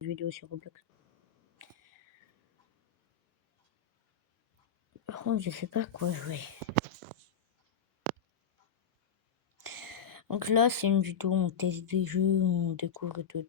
vidéo sur Roblox. Par contre, je sais pas quoi jouer. Donc là, c'est une vidéo où on teste des jeux, on découvre tout.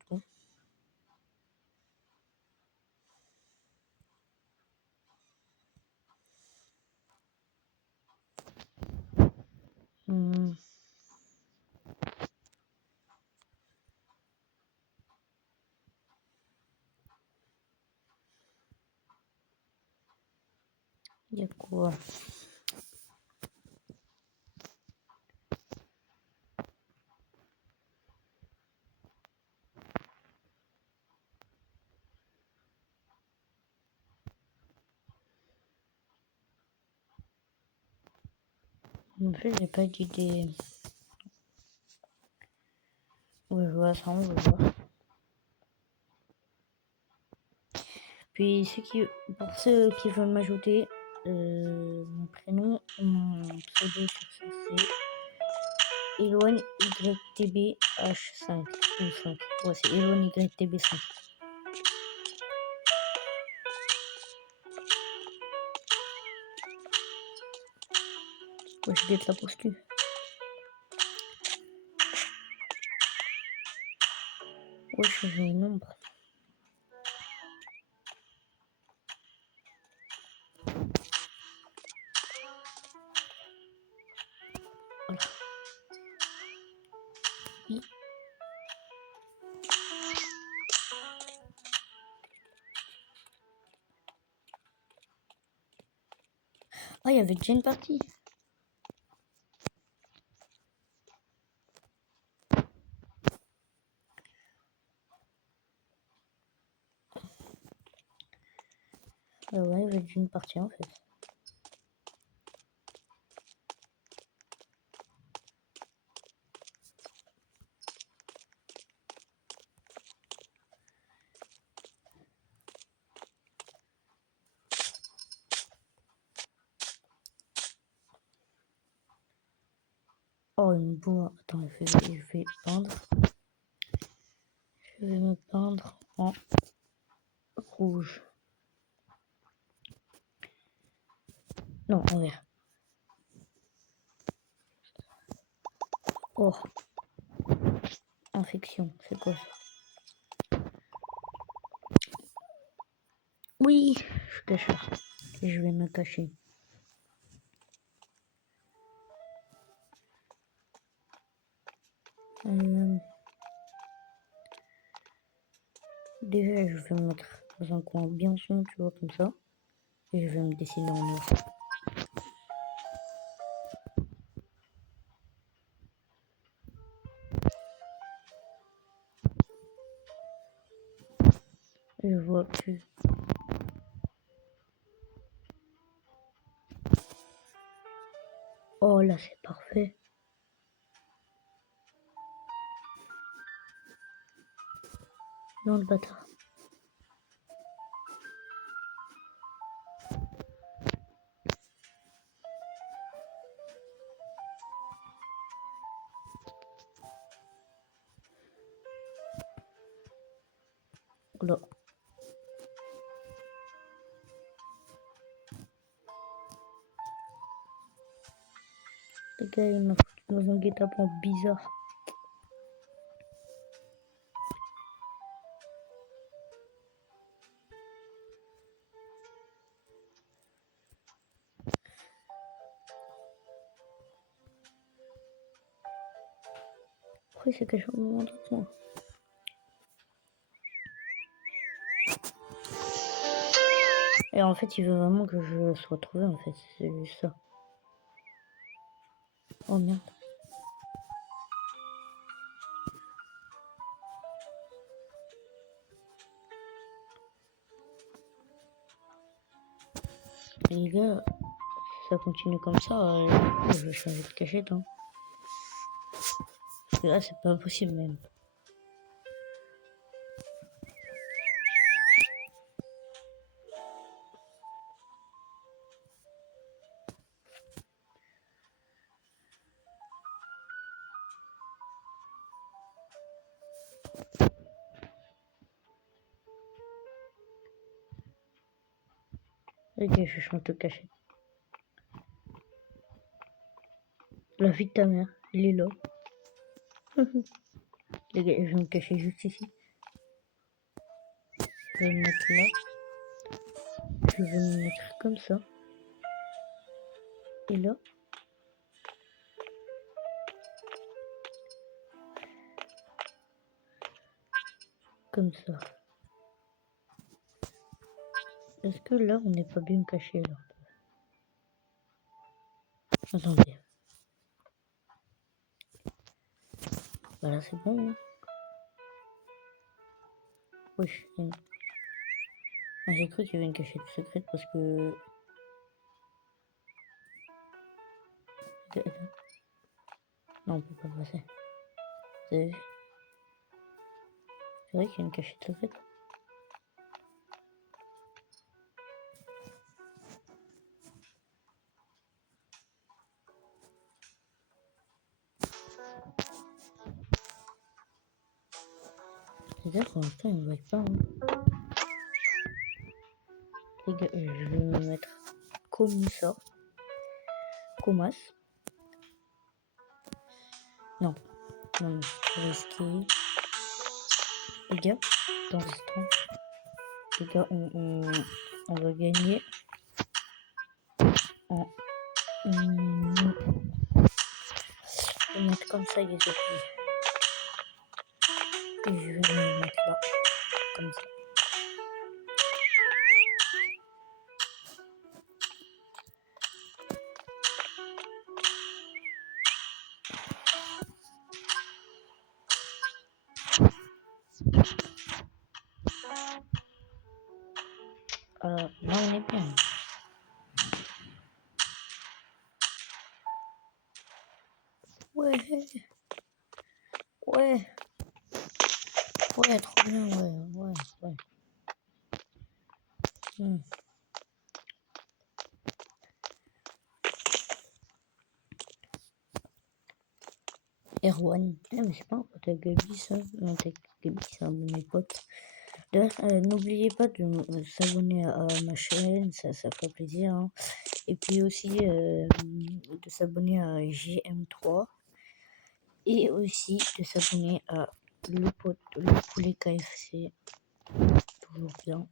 Il y a quoi? En fait, j'ai pas d'idée. On va jouer à ça, on va voir. Puis, pour ceux qui veulent m'ajouter, mon prénom, mon pseudo sur ça, c'est Eloine YTBH5 ou 5. Ouais, c'est Eloine YTB5. Ouais, je guette la postule. Ouais, je change le nombre. Voilà. Ah, il y avait déjà une partie. Ah ouais, il y avait déjà une partie en fait. Oh, une boue. Attends, je vais peindre. Je vais me peindre en rouge. Non, en vert. Oh. Infection, c'est quoi ça? Oui, je cache. Je vais me cacher. Déjà, je vais me mettre dans un coin bien sombre, tu vois, comme ça. Et je vais me dessiner en noir. Je vois plus. Oh là, c'est parfait. Non, le bâtard. Là. Le gars, il m'a foutu dans un guet-apens bizarre. Pourquoi il s'est caché au moment de moi? Et en fait, il veut vraiment que je sois trouvé, en fait. C'est juste ça. Oh merde. Les gars, si ça continue comme ça, je vais changer de cachette. Hein. Parce que là, c'est pas impossible même. Ok, je suis en te cacher. La vie de ta mère, il est là. Les gars, je vais me cacher juste ici. Je vais me mettre là. Je vais me mettre comme ça. Et là. Comme ça. Est-ce que là, on n'est pas bien caché là? Attendez. Voilà, c'est bon. Hein. Wesh. Ah, j'ai cru qu'il y avait une cachette secrète parce que... Non, on peut pas passer. Vous avez vu? C'est vrai qu'il y a une cachette secrète. C'est-à-dire pour l'instant, il ne voit pas. Hein. Les gars, je vais me mettre comme ça. Comas. Non. Non, non. C'est risqué. Les gars, dans l'instant, les gars, on va gagner en... On va mettre comme ça les autres. Et je vais me mettre là. Comme ça. Là, on est bien. Ouais. Ouais. Ouais, trop bien, ouais. Erwan. Mais c'est pas un pote à Gabi, ça. Non, t'as Gabi, c'est un de mes potes. D'ailleurs, n'oubliez pas de s'abonner à ma chaîne, ça ferait plaisir. Hein. Et puis aussi de s'abonner à JM3. Et aussi de s'abonner à le poulet KFC. Toujours bien.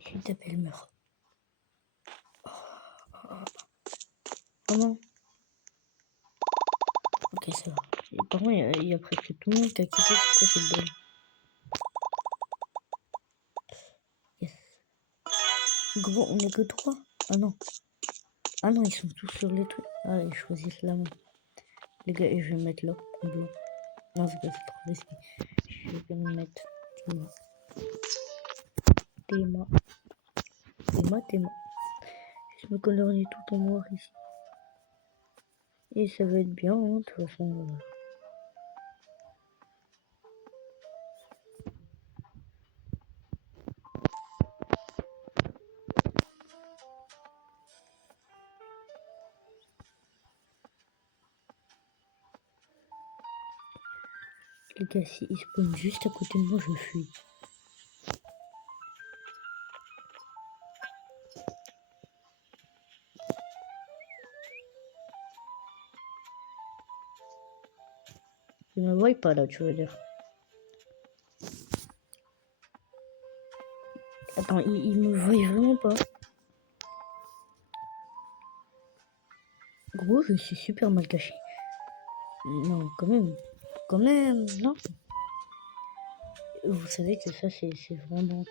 Je t'appelle meur. Oh non. Ok, ça va. Et par contre, il y a presque tout le monde qui a quitté. C'est quoi cette blague? Yes. Gros, on est que 3. Ah non. Ah non, ils sont tous sur les trucs. Ah, ils choisissent la main. Les gars, et je vais me mettre là, en blanc. Non, c'est pas, c'est trop risqué. Je vais me mettre Théma. Théma. Je me colorie tout en noir ici. Et ça va être bien, hein, de toute façon. Les gars, si ils spawnent juste à côté de moi, je fuis. Ils me voient pas là, tu veux dire. Attends, ils me voient vraiment pas. Gros, je suis super mal caché. Non, quand même. Quand même, non. Vous savez que ça, c'est vraiment...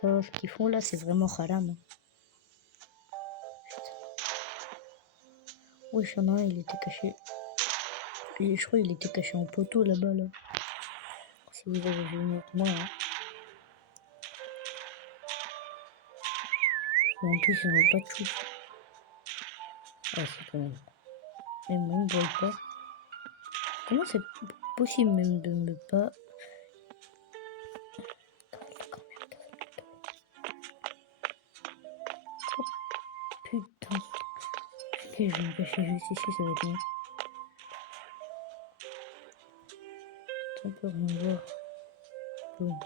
Ça, ce qu'ils font là, c'est vraiment haram. Oui, il y en a un, il était caché. Et je crois qu'il était caché en poteau là-bas, là. Si vous avez vu mieux que moi, hein. Et en plus, il n'y en a pas de tout. Ah, c'est quand même... Même moi, ils ne voient pas. Comment c'est possible même de ne pas... Oh, putain. Ok, je vais me cacher juste ici, ça va être mieux. On peut rien voir. Bon.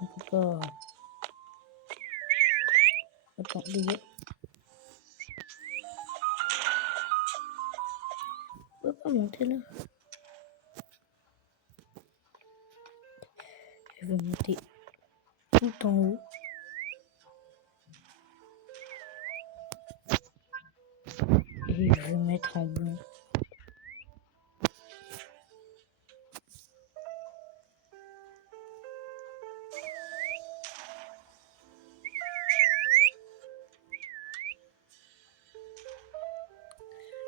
On peut pas... Attends, les gars. On peut pas monter là. Je vais monter tout en haut. Et je vais mettre en blanc.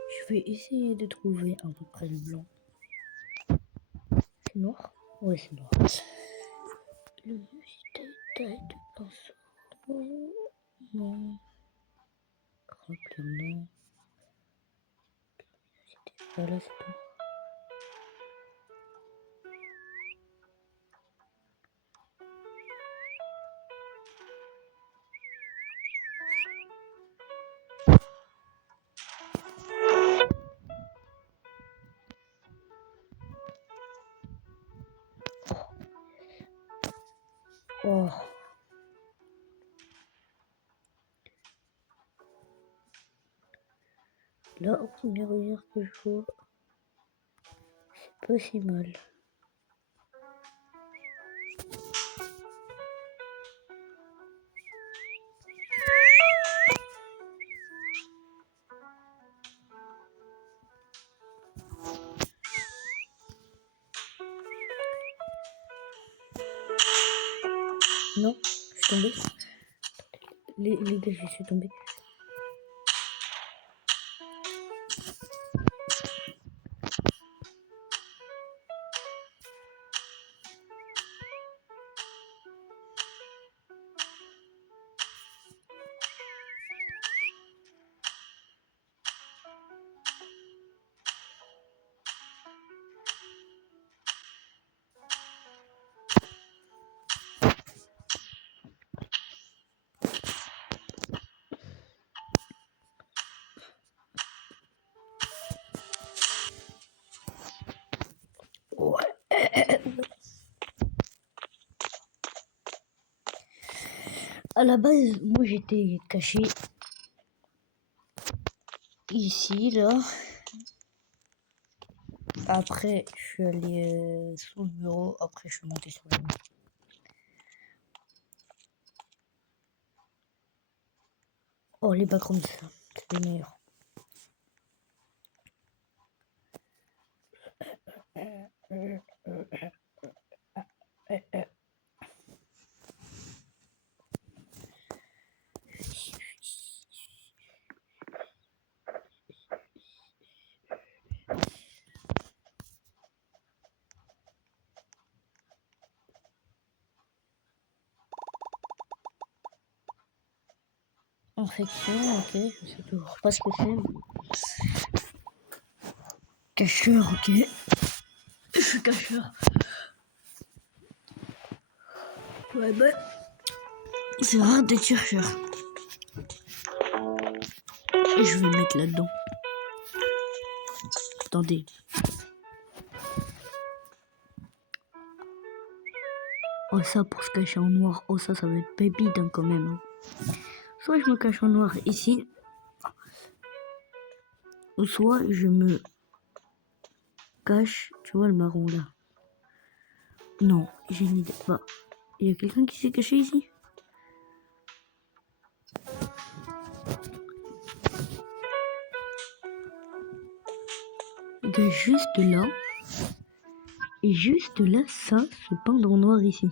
Je vais essayer de trouver à peu près le blanc. C'est noir? Ouais, c'est noir. Luminosité, taille de pinceau. Non. Remplir, non. Voilà, c'est tout. Oh. Là, au premier regard que je vois, c'est pas si mal. Non, je suis tombé. Les gars, je suis tombé. Ouais. À la base, moi j'étais caché ici, là. Après, je suis allé sous le bureau. Après, je suis monté sur le mur. Oh, les backrooms, c'est les meilleurs. Infection, ok, je sais toujours pas ce que c'est. Cacheur, ok. Je suis cacheur. Ouais, bah. C'est rare d'être chercheur. Et je vais mettre là-dedans. Attendez. Oh, ça pour se cacher en noir. Oh, ça va être pépite hein, quand même. Hein. Soit je me cache en noir ici. Ou soit je me cache. Tu vois le marron là. Non, j'ai une idée. Bah, il y a quelqu'un qui s'est caché ici. De juste là. Et juste là, ça se peint en noir ici.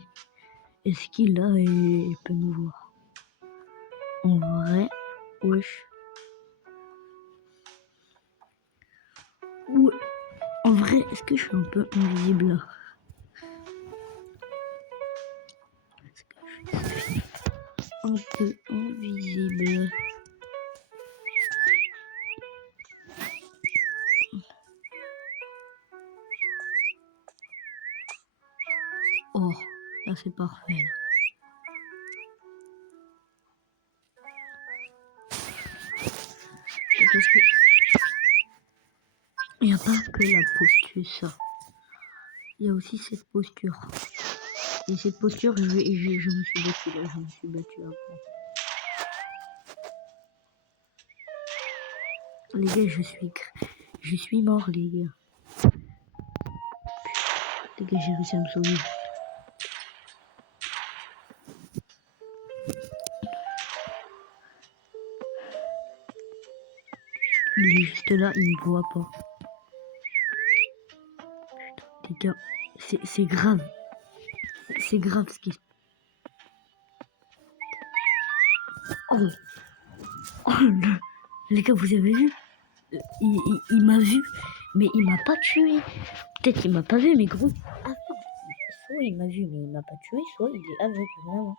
Est-ce qu'il a il peut nous voir? En vrai, wesh. Ouais. En vrai, est-ce que je suis un peu invisible là? Est-ce que je suis un peu invisible? Oh, là c'est parfait. Là. Parce que il n'y a pas que la posture, ça. il y a aussi cette posture. Et cette posture, je me suis battu là, je me suis battu après. Les gars, je suis mort, les gars. Les gars, j'ai réussi à me sauver. Il est juste là, il me voit pas. Putain, les gars, c'est grave. C'est grave ce qui se... Oh, oh les gars, vous avez vu? Il m'a vu, mais il m'a pas tué. Peut-être qu'il m'a pas vu, mais gros. Ah non, soit il m'a vu, mais il m'a pas tué, soit il est aveugle, vraiment.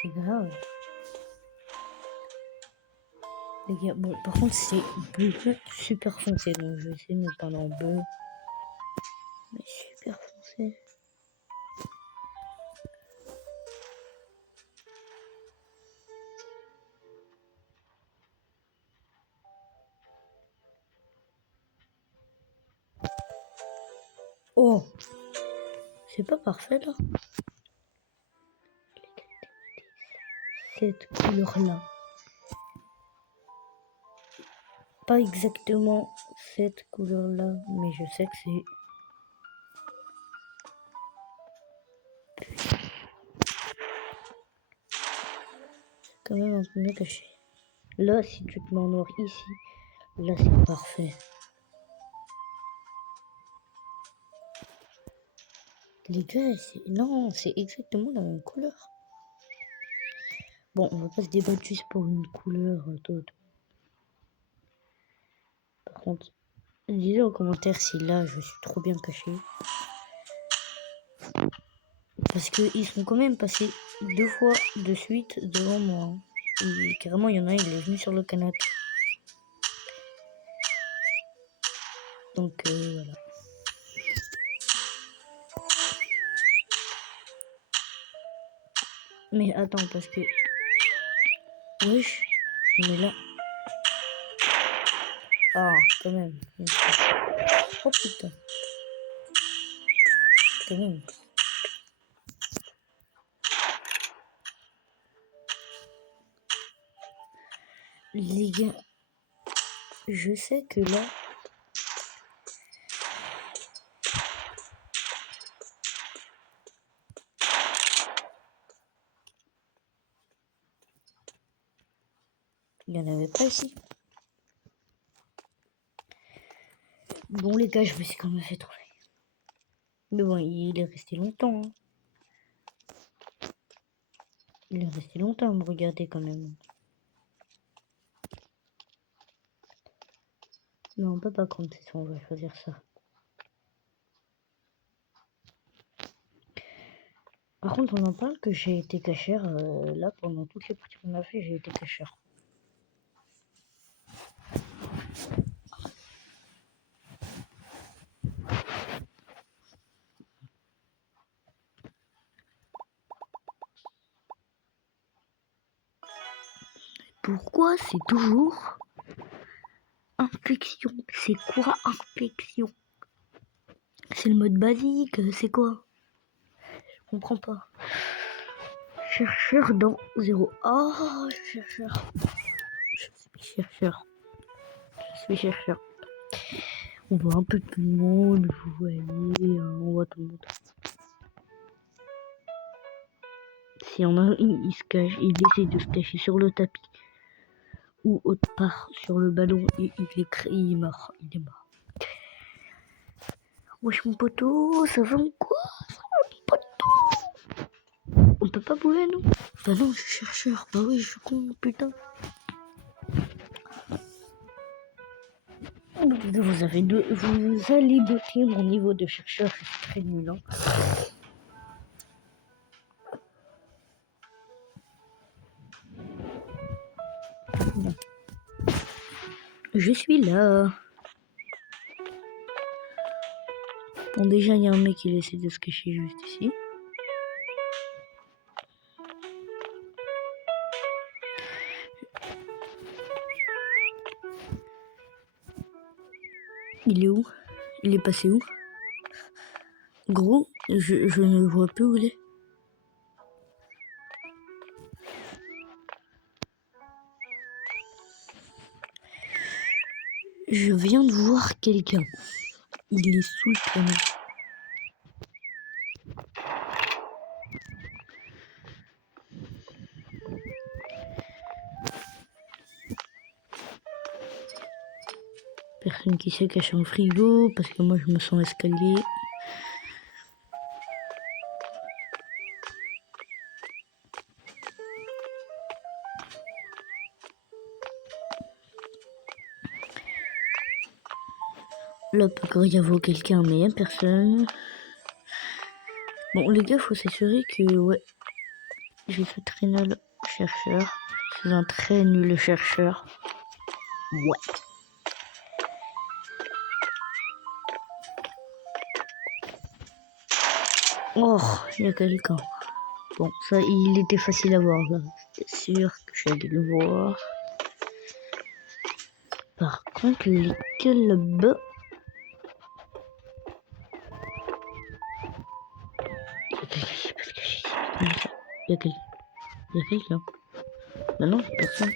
C'est grave. Les gars, bon, par contre, c'est bleu super foncé, donc je vais essayer de me parler en bleu. Mais super foncé. Oh, c'est pas parfait là. Cette couleur-là. Pas exactement cette couleur-là, mais je sais que c'est... quand même un peu mieux caché. Là, si tu te mets en noir ici, là c'est parfait. Les gars, non, c'est exactement la même couleur. Bon, on va pas se débattre juste pour une couleur d'autre. Par contre, dites en commentaire si là je suis trop bien caché. Parce qu'ils sont quand même passés 2 fois de suite devant moi. Et carrément, il y en a un, il est venu sur le canapé. Donc voilà. Mais attends, parce que... wesh, mais là... ah, quand même. Oh putain. Quand même. Les gars, je sais que là... il n'y en avait pas ici. Bon les gars, je me suis quand même fait trouver. Mais bon, il est resté longtemps. Hein. Il est resté longtemps à me regarder quand même. Non, on peut pas compter ça, on va choisir ça. Par contre, on en parle que j'ai été cachère. Là, pendant toutes les parties qu'on a fait, j'ai été cachère. Pourquoi c'est toujours infection? C'est quoi infection? C'est le mode basique, c'est quoi? Je comprends pas. Chercheur dans 0. Oh, chercheur. Je suis chercheur. Je suis chercheur. On voit un peu tout le monde, vous voyez, on voit tout le monde. Si y en a un, il se cache, il essaie de se cacher sur le tapis. Ou autre part sur le ballon et il est mort. Il est mort. Wesh mon poteau, ça va ou quoi? Ça va mon poteau? On peut pas bouger nous? Bah non, je suis chercheur. Bah oui, je suis con, putain. Vous allez doter mon niveau de chercheur, je suis très nul. Hein. Non. Je suis là. Bon, déjà, il y a un mec qui essaie de se cacher juste ici. Il est où? Il est passé où? Gros, je ne vois plus où il est. Je viens de voir quelqu'un. Il est sous le piano. Personne qui se cache en frigo parce que moi je me sens escalier. Là peut y avoir quelqu'un mais il n'y a personne. Bon les gars, faut s'assurer que ouais, j'ai fait très nul chercheur. Je suis un très nul chercheur. Ouais. Oh, il y a quelqu'un. Bon, ça, il était facile à voir là. C'était sûr que j'allais le voir. Par contre, lesquels là-bas? Il y a quelqu'un. Bah non, personne.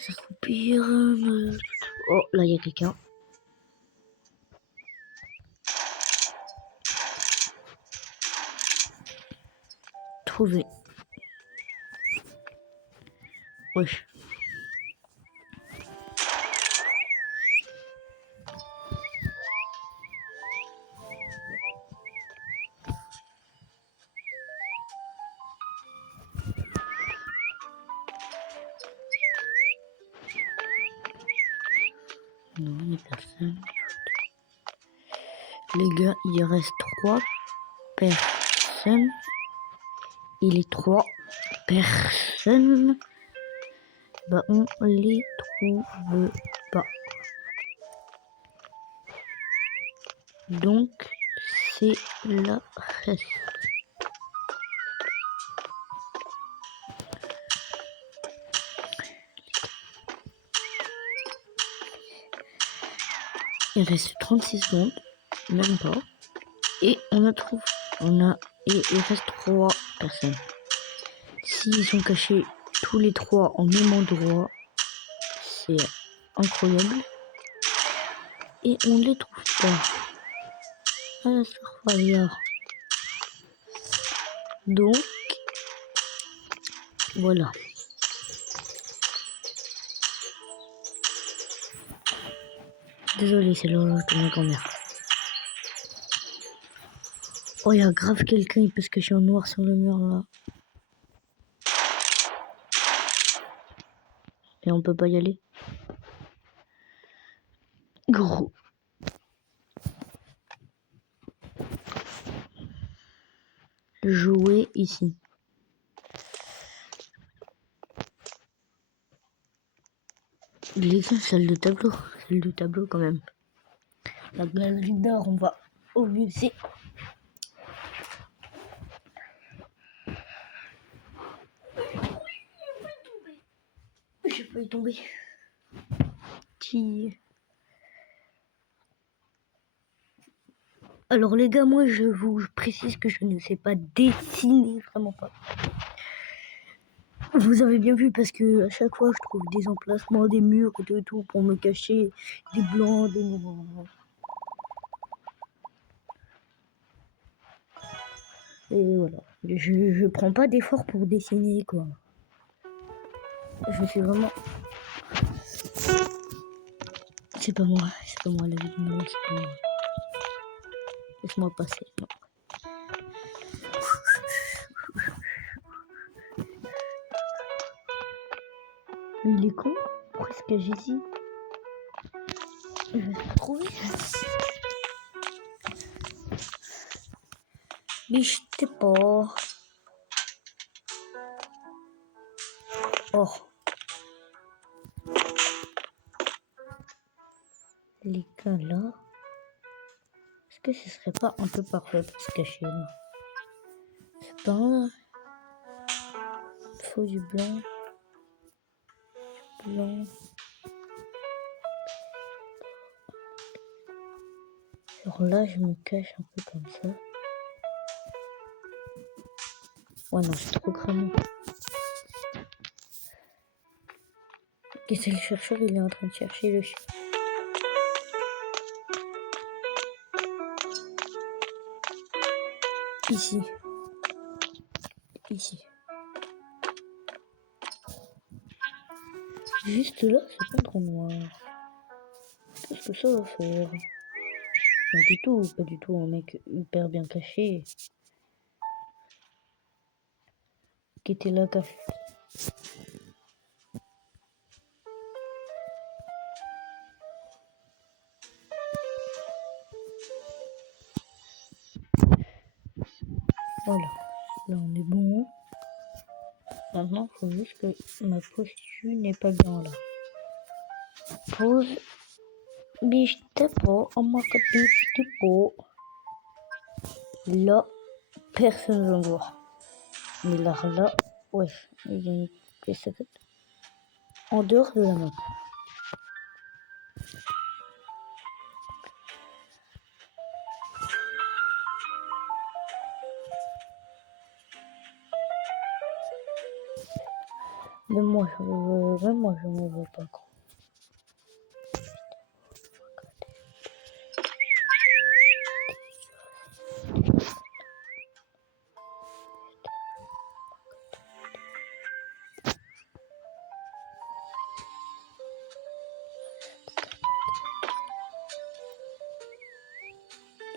S'accroupir. Oh, là, il y a quelqu'un. Trouvé. Wesh. Non, il n'y a personne. Les gars, il reste 3 personnes. Et les 3 personnes, bah on les trouve pas. Donc, c'est la reste. Il reste 36 secondes, même pas. Et il reste 3 personnes. S'ils sont cachés tous les 3 en même endroit, c'est incroyable. Et on les trouve pas. Ah, c'est incroyable. Donc, voilà. Désolé, c'est l'horloge de ma grand-mère. Oh, il y a grave quelqu'un, il peut se cacher en noir sur le mur là. Et on peut pas y aller. Gros. Jouer ici. Les gars, salle de tableau. Salle de tableau quand même. La galerie d'art, on va au musée. J'ai failli tomber. Alors les gars, moi je vous précise que je ne sais pas dessiner, vraiment pas. Vous avez bien vu parce que à chaque fois je trouve des emplacements, des murs et tout pour me cacher, des blancs, des noirs. Et voilà, je prends pas d'effort pour dessiner quoi. Je suis vraiment... C'est pas moi la vie de moi, c'est pas moi. Laisse-moi passer, non. Mais il est con, pourquoi se cache ici? Je vais le trouver. Mais je sais pas. Oh. Les gars là. Est-ce que ce serait pas un peu parfait pour se cacher là? C'est pas... Il faut du blanc. Blanc. Alors là, je me cache un peu comme ça. Ouais, non, c'est trop cramé. Ok, c'est le chercheur, il est en train de chercher le chien. Ici. Ici. Juste là, c'est pas trop noir. Qu'est-ce que ça va faire? Pas du tout, un mec hyper bien caché. Qui était là caché. Voilà, là on est bon. Maintenant, il faut juste que ma posture n'est pas bien là. Pose. Biste pas, on m'a biste pas. Là, personne ne va voir. Mais là, ouais, il y a une pièce secrète. En dehors de la map. Même moi, je ne veux pas.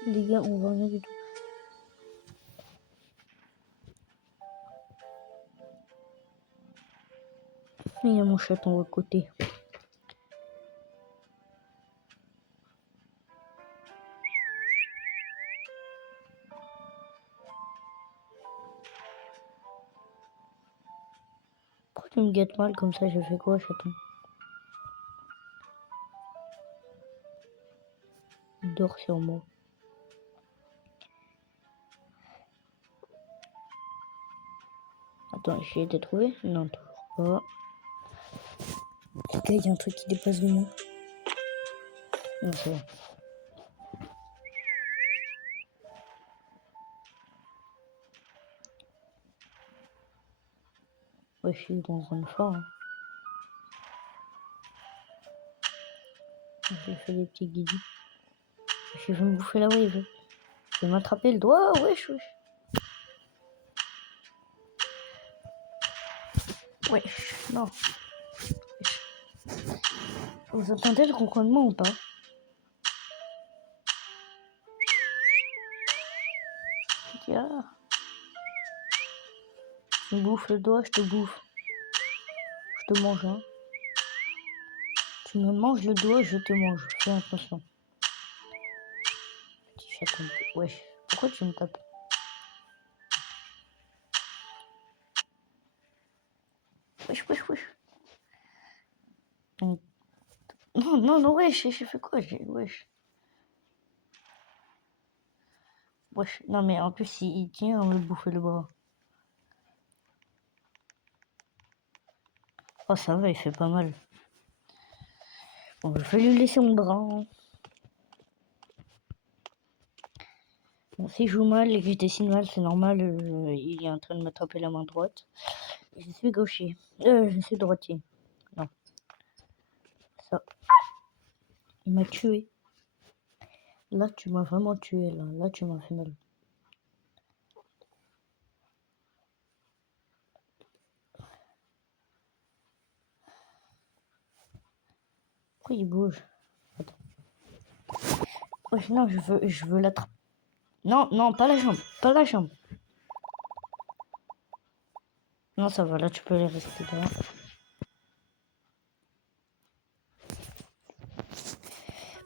Les gars, on voit rien du tout. Il y a mon chaton à côté. Pourquoi tu me guettes mal comme ça? Je fais quoi, chaton? Il dort sur moi. Attends, j'ai été trouvé? Non, toujours pas. Est-ce qu'il y a un truc qui dépasse de moi? Non, c'est bon. Ouais, je suis dans une forêt. Hein. J'ai fait des petits guillis. Je vais me bouffer la wave. Je vais m'attraper le doigt, wesh, wesh. Wesh, non. Wesh. Vous entendez le ronronnement ou pas? Tiens. Tu me bouffes le doigt, je te bouffe. Je te mange, hein. Tu me manges le doigt, je te mange. Fais attention. Petit chaton. Wesh. Pourquoi tu me tapes? Wesh, wesh, wesh. Non, non, non, wesh, j'ai fait quoi? Wesh. Wesh. Non, mais en plus, il tient à me bouffer le bras. Oh, ça va, il fait pas mal. Bon, je vais lui laisser mon bras. Hein. Bon, si je joue mal et que je dessine mal, c'est normal. Il est en train de me taper la main droite. Je suis gaucher. Je suis droitier. Non. Ça. Il m'a tué. Là, tu m'as vraiment tué. Là, tu m'as fait mal. Pourquoi il bouge? Attends. Ouais, non, je veux l'attraper. Non, non, pas la jambe. Pas la jambe. Non, ça va. Là, tu peux les rester là.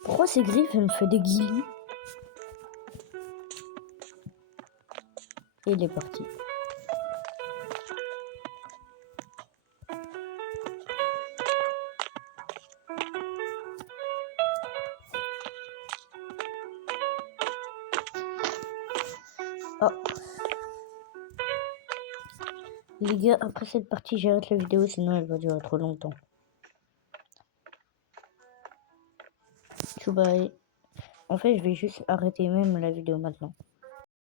Pourquoi ces griffes, elles me font des guillis? Et il est parti. Oh. Les gars, après cette partie, j'arrête la vidéo, sinon elle va durer trop longtemps. Bye. En fait, je vais juste arrêter même la vidéo maintenant.